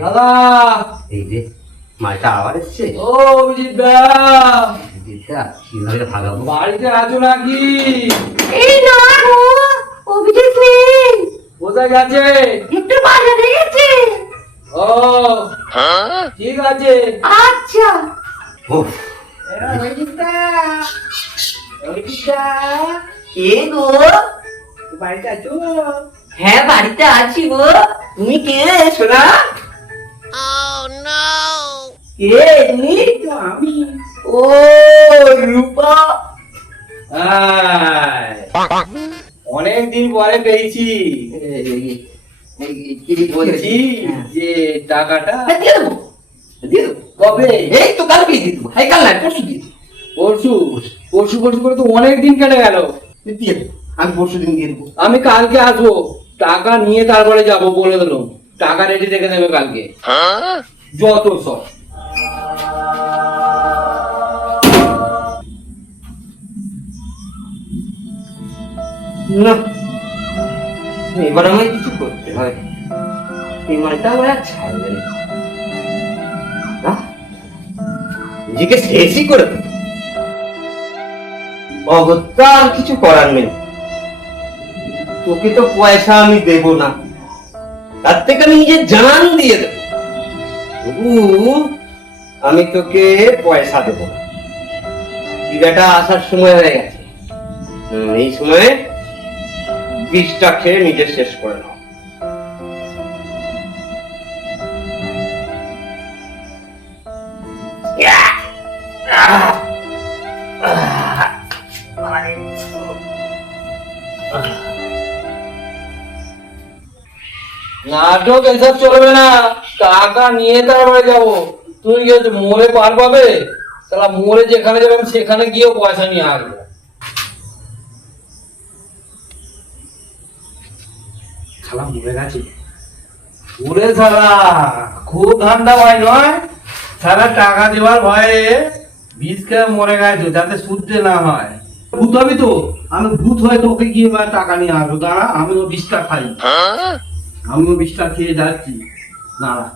দাদা এই যে মালটা আবার এসছে। ও অভিজিৎ দা, কিভাবে ভাগাবো? বাড়িতে আছো নাকি? এই না গো, অভিজিৎ নেই। কোথায় গেছে? একটু বাজারে গেছে। ও ঠিক আছে। আচ্ছা। উফ, অভিজিৎ দা, অভিজিৎ দা, কে গো? বাড়িতে আছো? হ্যাঁ বাড়িতে আছি গো। তুমি কে সোনা? কে তুমি? আমি ও রূপা। অনেকদিন পরে পেয়েছি। বলছি যে টাকাটা দিয়ে দেবো, দিয়ে দেবো। কবে? এই তো কালকে দিয়ে দেবো। এই কাল না, পরশু দিয়ে দেবো। পরশু? পরশু পরশু করে তো অনেক দিন কেটে গেল। দিয়ে দেবো, আমি পরশু দিন দিয়ে দেবো। আমি কালকে আসবো, টাকা নিয়ে তারপরে যাবো বলে দিলাম। টাকা রেডি রেখে দেবে কালকে। যত সব না, এবার আমায় কিছু করতে হয়। এই মালটা আমার আর ছাড়বে না। নিজেকে শেষই করে দেবো। অগত্যা আর কিছু করার নেই। তোকে তো পয়সা আমি দেব না, তার থেকে আমি নিজের জান দিয়ে দেবো। তবু আমি তোকে পয়সা দেবো না। টিকাটা আসার সময় হয়ে গেছে। এই সময়ে বিষটা খেয়ে নিজে শেষ করে নাও। নাটক এসব চলবে না, টাকা নিয়ে তারপরে যাবো। তুমি কি হচ্ছে মোড়ে পার পাবে? তাহলে মোড়ে যেখানে যাবেন সেখানে গিয়েও পয়সা নিয়ে আসবো। খালা মরে গেছে। ওরে সারা খুব ঠান্ডা ভাই নয়, সারা টাকা দেওয়ার ভয়ে বিষ খেয়ে মরে গেছে, যাতে শুদ্ধে না হয়। ভূত হবি তো, আমি ভূত হয়ে তোকে গিয়ে টাকা নিয়ে আসবো। দাঁড়া, আমিও বিষটা খাই। আমিও বিষটা খেয়ে যাচ্ছি। দাঁড়া।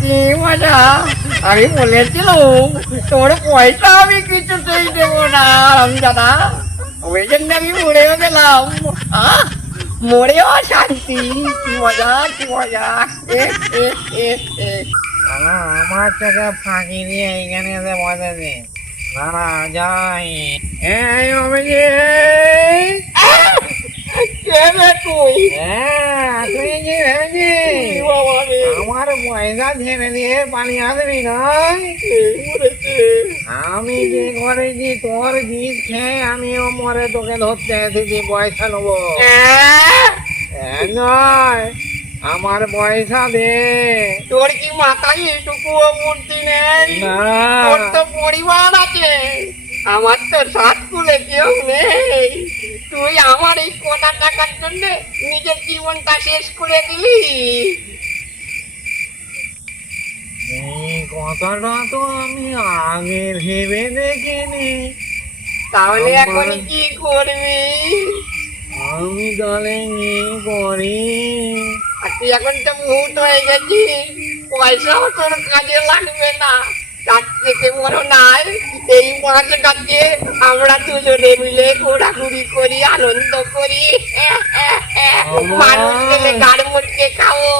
কি মজা! আমি বলেছিলাম তোর পয়সা আমি কিছুতেই দেবো না দাদা। ওই জন্য আমি মরেও গেলাম। মরেও শান্তি। কি মজা, কি মজা! আমার চোখে ফাঁকি দিয়ে এইখানে এসে বসেছে। দাঁড়া যাই। এই অভিজিৎ, তুই কি ভেবেছিস আমার পয়সা ছেড়ে দিয়ে পালিয়ে আসবি না? আমি যে করেছি তোর বিষ খেয়ে আমিও মরে তোকে ধরতে এসেছি, পয়সা নেবো নয়। আমার পয়সা দে। তোর কি মাথায় এটুকুও বুদ্ধি নেই? তোর তো পরিবার আছে, আমার তো সাত কুলে কেউ নেই। তুই আমার এই কটা টাকার জন্য নিজের জীবনটা শেষ করে দিলি। এই কথাটা তো আমি আগে ভেবে দেখিনি। তাহলে এখন কি করবি? আমি তাহলে কি করি? আর তুই এখন তো ভূত হয়ে গেছিস, পয়সাও তোর কাজে লাগবে না। তার থেকে বড় নাই, এই মাছটাকে আমরা দুজনে মিলে ঘোরাঘুরি করি, আনন্দ করি, মানুষ মিলে গাড় মুটকে খাবো।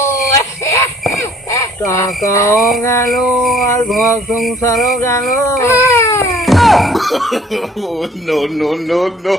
টাকাও গেল আর ঘর সংসারও গেল। No, no, no, no.